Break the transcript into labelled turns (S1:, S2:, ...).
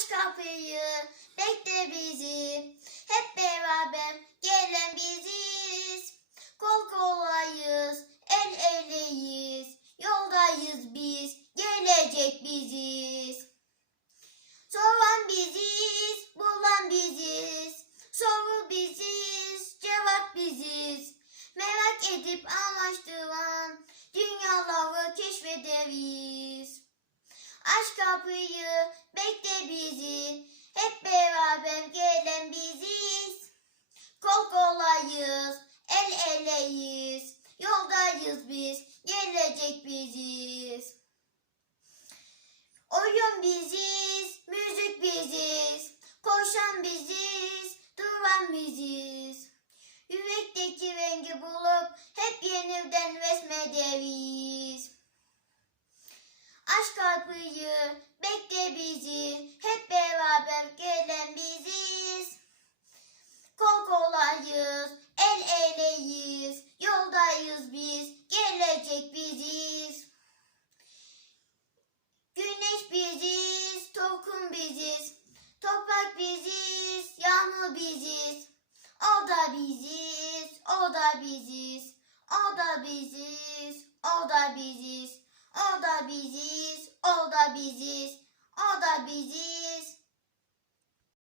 S1: Aç kapıyı, bekle bizi. Hep beraber gelen biziz. Kol kolayız, el eleyiz. Yoldayız biz, gelecek biziz. Soran biziz, bulan biziz. Soru biziz, cevap biziz. Merak edip Aç kapıyı, bekle bizi. Hep beraber gelen biziz. Kol kolayız, el eleyiz. Yoldayız biz, gelecek biziz. Oyun biziz, müzik biziz. Koşan biziz, duran biziz. Yürekteki rengi bulup hep yeniden resmederiz. Aç kapıyı, bekle bizi. Hep beraber gelen biziz. Kol kolayız, el eleyiz. Yoldayız biz, gelecek biziz. Güneş biziz, tokum biziz. Toprak biziz, yağmur biziz. O da biziz, o da biziz. O da biziz, o da biziz. O da biziz, o da biziz.